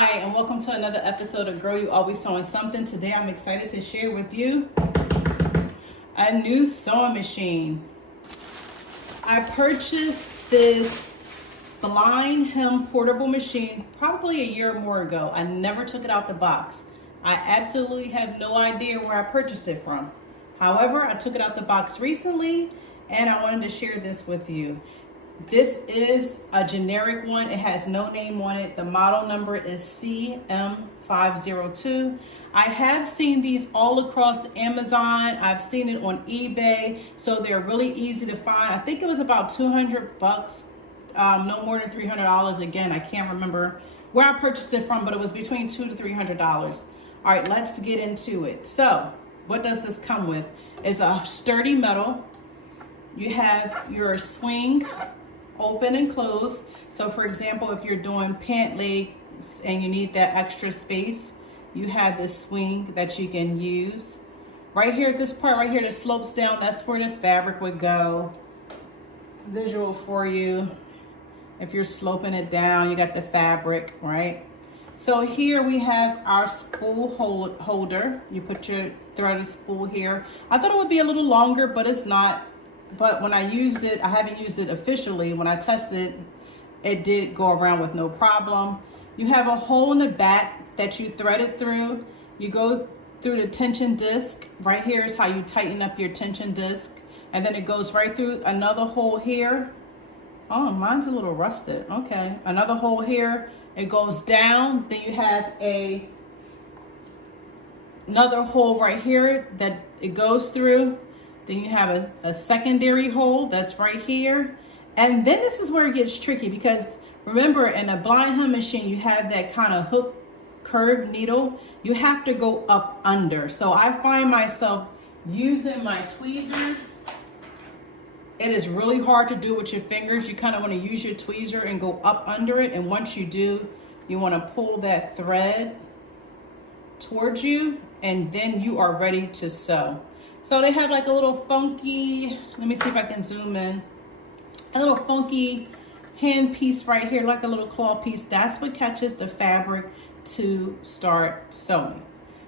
Hi, and welcome to another episode of Girl You Always Sewing Something. Today I'm excited to share with you a new sewing machine. I purchased this blind hem portable machine probably a year or more ago. I never took it out the box. I absolutely have no idea where I purchased it from. However, I took it out the box recently and I wanted to share this with you. This is a generic one. It has no name on it. The model number is CM502. I have seen these all across Amazon. I've seen it on eBay, so they're really easy to find. I think it was about 200 bucks, no more than $300. Again, I can't remember where I purchased it from, but it was between $200 to $300. All right, let's get into it. So, what does this come with? It's a sturdy metal. You have your swing open and close. So for example, if you're doing pant legs and you need that extra space, you have this swing that you can use. Right here, this part right here that slopes down, that's where the fabric would go. Visual for you. If you're sloping it down, you got the fabric, right? So here we have our spool holder. You put your threaded spool here. I thought it would be a little longer, but it's not. But when I used it, I haven't used it officially. When I tested, it did go around with no problem. You have a hole in the back that you thread it through. You go through the tension disc. Right here is how you tighten up your tension disc. And then it goes right through another hole here. Oh, mine's a little rusted. Okay, another hole here. It goes down. Then you have another hole right here that it goes through. Then you have a secondary hole that's right here. And then this is where it gets tricky, because remember, in a blind hem machine, you have that kind of hook curved needle. You have to go up under. So I find myself using my tweezers. It is really hard to do with your fingers. You kind of want to use your tweezer and go up under it. And once you do, you want to pull that thread towards you, and then you are ready to sew. So they have like a little funky, let me see if I can zoom in, a little funky hand piece right here, like a little claw piece. That's what catches the fabric to start sewing.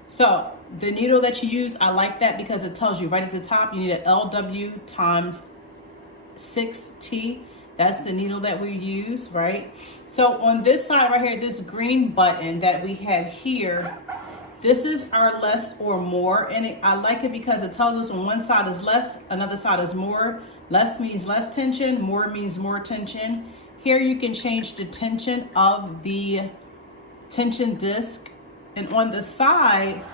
So the needle that you use, I like that because it tells you right at the top, you need an LW times 6T. That's the needle that we use, right? So on this side right here, this green button that we have here, this is our less or more, and I like it because it tells us on one side is less, another side is more. Less means less tension, more means more tension. Here you can change the tension of the tension disc, and on the side,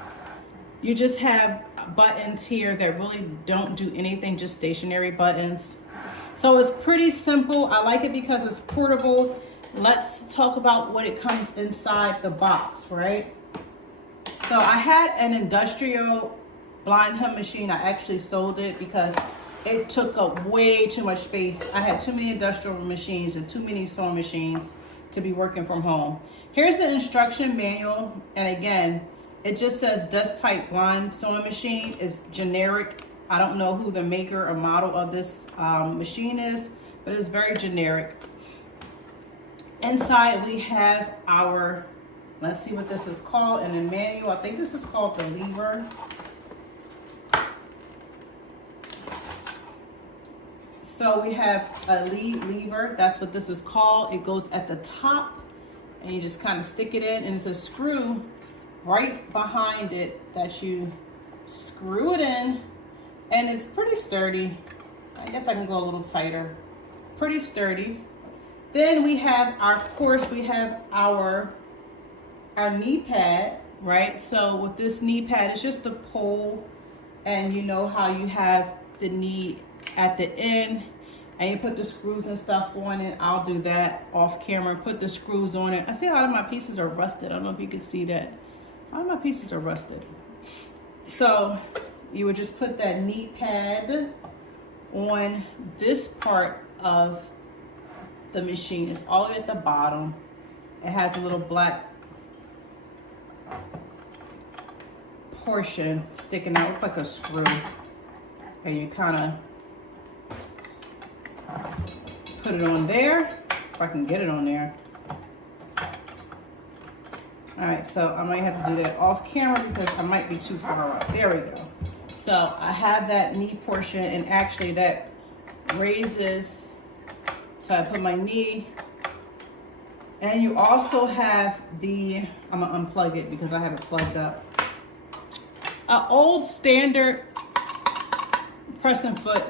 you just have buttons here that really don't do anything, just stationary buttons. So it's pretty simple. I like it because it's portable. Let's talk about what it comes inside the box, right? So I had an industrial blind hem machine. I actually sold it because it took up way too much space. I had too many industrial machines and too many sewing machines to be working from home. Here's the instruction manual. And again, it just says desk type blind sewing machine. Is generic. I don't know who the maker or model of this machine is, but it's very generic. Inside we have our, let's see what this is called in the manual. I think this is called the lever. So we have a lead lever. That's what this is called. It goes at the top and you just kind of stick it in, and it's a screw right behind it that you screw it in, and it's pretty sturdy. I guess I can go a little tighter. Pretty sturdy. Then we have our, of course, we have our knee pad, right? So with this knee pad, it's just a pole, and you know how you have the knee at the end, and you put the screws and stuff on it. I'll do that off camera, put the screws on it. I see a lot of my pieces are rusted. I don't know if you can see that. A lot of my pieces are rusted. So you would just put that knee pad on this part of the machine. It's all the way at the bottom. It has a little black portion sticking out, like a screw, and you kind of put it on there, if I can get it on there. All right, so I might have to do that off camera because I might be too far up. There we go. So I have that knee portion, and actually that raises, so I put my knee, and you also have the, I'm gonna unplug it because I have it plugged up. An old standard pressing foot.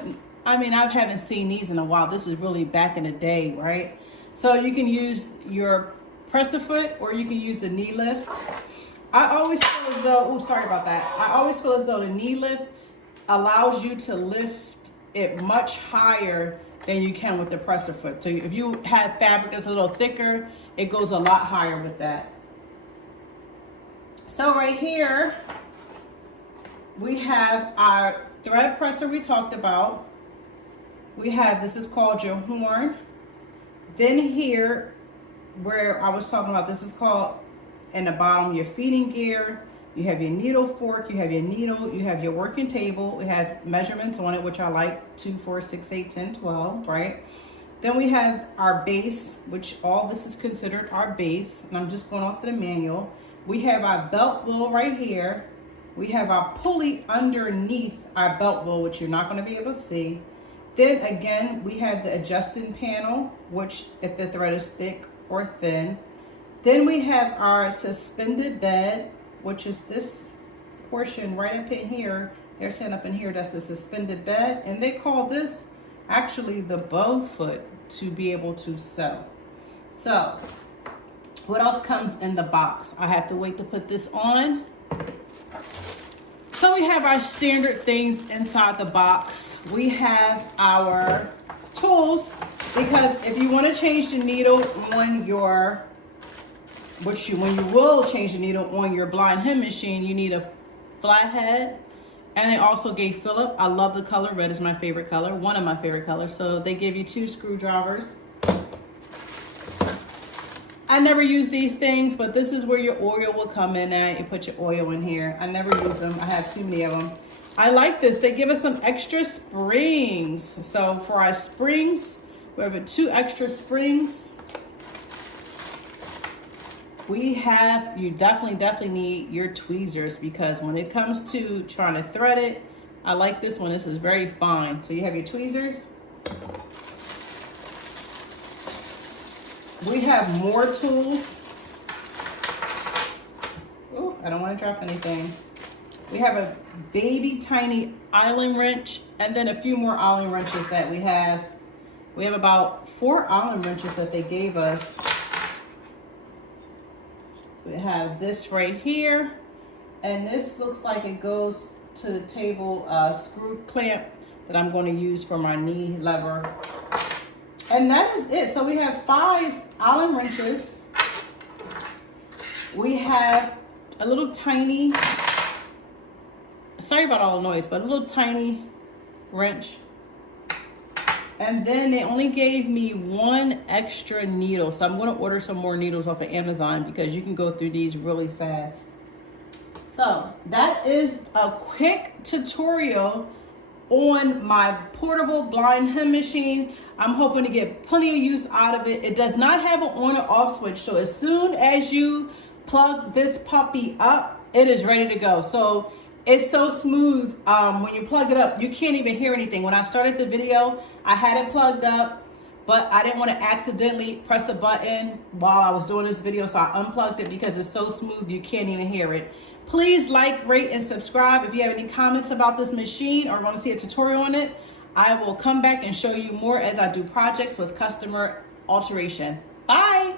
I mean, I haven't seen these in a while. This is really back in the day, right? So you can use your presser foot or you can use the knee lift. I always feel as though, oh, sorry about that. I always feel as though the knee lift allows you to lift it much higher than you can with the presser foot. So if you have fabric that's a little thicker, it goes a lot higher with that. So right here, we have our thread presser we talked about. We have, this is called your horn. Then here, where I was talking about, this is called, in the bottom, your feeding gear. You have your needle fork, you have your needle, you have your working table. It has measurements on it, which I like, 2, 4, 6, 8, 10, 12, right? Then we have our base, which all this is considered our base. And I'm just going off the manual. We have our belt wheel right here. We have our pulley underneath our belt wheel, which you're not going to be able to see. Then again, we have the adjusting panel, which if the thread is thick or thin. Then we have our suspended bed, which is this portion right up in here. They're saying up in here, that's the suspended bed. And they call this actually the bow foot to be able to sew. So what else comes in the box? I have to wait to put this on. So we have our standard things inside the box. We have our tools, because if you want to change the needle on your, when you will change the needle on your blind hem machine, you need a flathead. And they also gave Philip, I love the color, red is my favorite color, one of my favorite colors. So they give you 2 screwdrivers. I never use these things, but this is where your oil will come in at. You put your oil in here. I never use them. I have too many of them. I like this. They give us some extra springs. So for our springs, we have 2 extra springs. We have, you definitely need your tweezers, because when it comes to trying to thread it, I like this one. This is very fine. So you have your tweezers. We have more tools. Oh, I don't want to drop anything. We have a baby tiny Allen wrench, and then a few more Allen wrenches that we have. We have about 4 Allen wrenches that they gave us. We have this right here, and this looks like it goes to the table screw clamp that I'm going to use for my knee lever. And that is it. So we have 5 Allen wrenches. We have a little tiny, sorry about all the noise, but a little tiny wrench. And then they only gave me 1 extra needle. So I'm going to order some more needles off of Amazon, because you can go through these really fast. So that is a quick tutorial on my portable blind hem machine. I'm hoping to get plenty of use out of it. It does not have an on or off switch. So as soon as you plug this puppy up, it is ready to go. So it's so smooth. When you plug it up, you can't even hear anything. When I started the video, I had it plugged up, but I didn't want to accidentally press a button while I was doing this video. So I unplugged it because it's so smooth, you can't even hear it. Please like, rate, and subscribe. If you have any comments about this machine or want to see a tutorial on it, I will come back and show you more as I do projects with customer alteration. Bye.